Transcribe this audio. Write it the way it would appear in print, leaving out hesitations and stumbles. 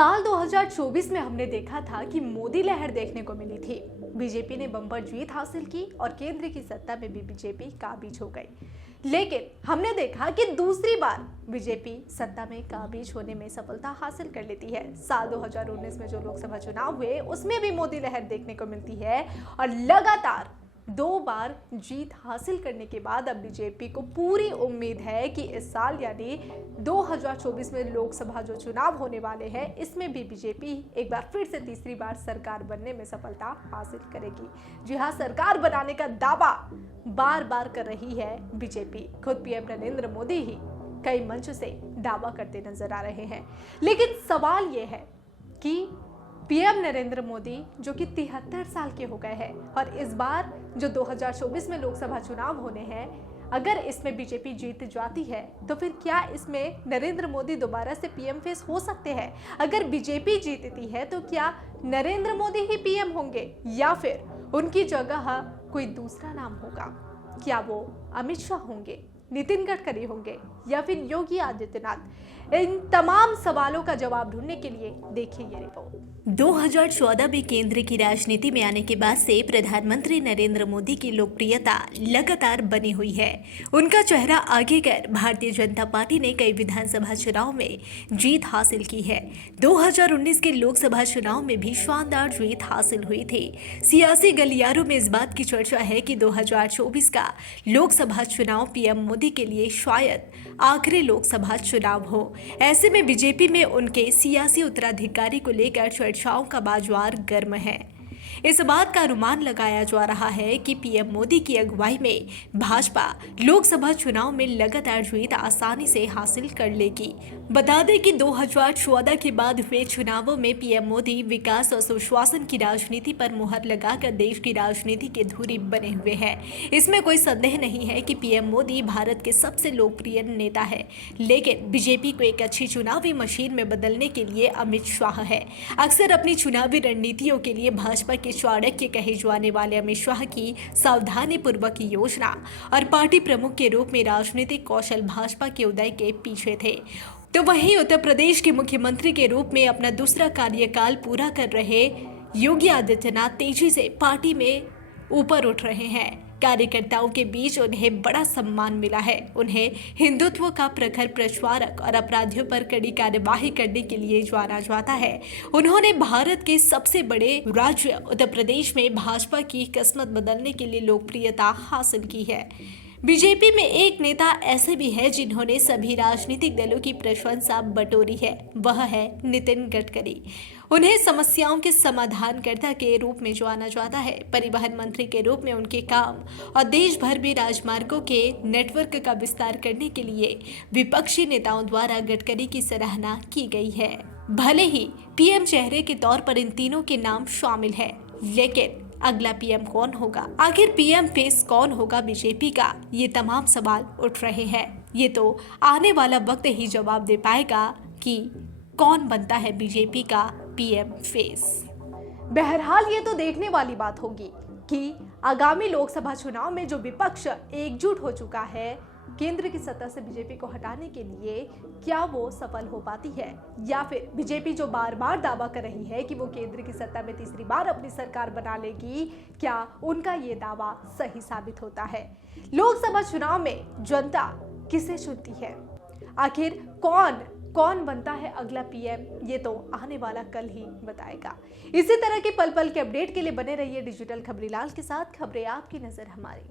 साल 2024 में हमने देखा था कि मोदी लहर देखने को मिली थी। बीजेपी ने बम्पर जीत हासिल की और केंद्र की सत्ता में भी बीजेपी काबिज हो गई। लेकिन हमने देखा कि दूसरी बार बीजेपी सत्ता में काबिज होने में सफलता हासिल कर लेती है। साल 2019 में जो लोकसभा चुनाव हुए उसमें भी मोदी लहर देखने को मिलती है और लगातार 2 बार जीत हासिल करने के बाद अब बीजेपी को पूरी उम्मीद है कि इस साल यानी 2024 में लोकसभा जो चुनाव होने वाले हैं इसमें भी बीजेपी एक बार फिर से तीसरी बार सरकार बनने में सफलता हासिल करेगी। जी हां, सरकार बनाने का दावा बार बार कर रही है बीजेपी। खुद पीएम नरेंद्र मोदी ही कई मंच से दावा करते नजर आ रहे हैं। लेकिन सवाल यह है कि पीएम नरेंद्र मोदी जो कि 73 साल के हो गए हैं और इस बार जो 2024 में लोकसभा चुनाव होने हैं, अगर इसमें बीजेपी जीत जाती है तो फिर क्या इसमें नरेंद्र मोदी दोबारा से पीएम फेस हो सकते हैं? अगर बीजेपी जीतती है तो क्या नरेंद्र मोदी ही पीएम होंगे या फिर उनकी जगह कोई दूसरा नाम होगा? क्या वो अमित शाह होंगे, नितिन गडकरी होंगे या फिर योगी आदित्यनाथ? इन तमाम सवालों का जवाब ढूंढने के लिए देखिए ये रिपोर्ट। 2014 में केंद्र की राजनीति में आने के बाद से प्रधानमंत्री नरेंद्र मोदी की लोकप्रियता लगातार बनी हुई है। उनका चेहरा आगे कर भारतीय जनता पार्टी ने कई विधानसभा चुनाव में जीत हासिल की है। 2019 के लोकसभा चुनाव में भी शानदार जीत हासिल हुई थी। सियासी गलियारों में इस बात की चर्चा है कि 2024 का लोकसभा चुनाव पीएम मोदी के लिए शायद आखिरी लोकसभा चुनाव हो। ऐसे में बीजेपी में उनके सियासी उत्तराधिकारी को लेकर चर्चाओं का बाजार गर्म है। इस बात का अनुमान लगाया जा रहा है कि पीएम मोदी की अगुवाई में भाजपा लोकसभा चुनाव में लगातार जीत आसानी से हासिल कर लेगी। बता दें कि 2014 के बाद हुए चुनावों में पीएम मोदी विकास और सुशासन की राजनीति पर मुहर लगाकर देश की राजनीति के धुरी बने हुए हैं। इसमें कोई संदेह नहीं है कि पीएम मोदी भारत के सबसे लोकप्रिय नेता है। लेकिन बीजेपी को एक अच्छी चुनावी मशीन में बदलने के लिए अमित शाह है। अक्सर अपनी चुनावी रणनीतियों के लिए भाजपा के चाणक्य कहे जाने वाले अमित शाह की सावधानी पूर्वक योजना और पार्टी प्रमुख के रूप में राजनीतिक कौशल भाजपा के उदय के पीछे थे। तो वहीं उत्तर प्रदेश के मुख्यमंत्री के रूप में अपना दूसरा कार्यकाल पूरा कर रहे योगी आदित्यनाथ तेजी से पार्टी में ऊपर उठ रहे हैं। कार्यकर्ताओं के बीच उन्हें बड़ा सम्मान मिला है। उन्हें हिंदुत्व का प्रखर प्रचारक और अपराधियों पर कड़ी कार्यवाही करने के लिए जाना जाता है। उन्होंने भारत के सबसे बड़े राज्य उत्तर प्रदेश में भाजपा की किस्मत बदलने के लिए लोकप्रियता हासिल की है। बीजेपी में एक नेता ऐसे भी है जिन्होंने सभी राजनीतिक दलों की प्रशंसा बटोरी है, वह है नितिन गडकरी। उन्हें समस्याओं के समाधानकर्ता के रूप में जाना जाता है। परिवहन मंत्री के रूप में उनके काम और देश भर में राजमार्गों के नेटवर्क का विस्तार करने के लिए विपक्षी नेताओं द्वारा गडकरी की सराहना की गई है। भले ही पीएम चेहरे के तौर पर इन तीनों के नाम शामिल है, लेकिन अगला पीएम कौन होगा? आखिर पीएम फेस कौन होगा बीजेपी का? ये तमाम सवाल उठ रहे हैं। ये तो आने वाला वक्त ही जवाब दे पाएगा कि कौन बनता है बीजेपी का पीएम फेस। बहरहाल ये तो देखने वाली बात होगी कि आगामी लोकसभा चुनाव में जो विपक्ष एकजुट हो चुका है केंद्र की सत्ता से बीजेपी को हटाने के लिए, क्या वो सफल हो पाती है या फिर बीजेपी जो बार बार दावा कर रही है कि वो केंद्र की सत्ता में तीसरी बार अपनी सरकार बना लेगी, क्या उनका ये दावा सही साबित होता है? लोकसभा चुनाव में जनता किसे चुनती है? आखिर कौन बनता है अगला पीएम? ये तो आने वाला कल ही बताएगा। इसी तरह के पल पल के अपडेट के लिए बने रहिए डिजिटल खबरीलाल के साथ। खबरें आपकी, नजर हमारी।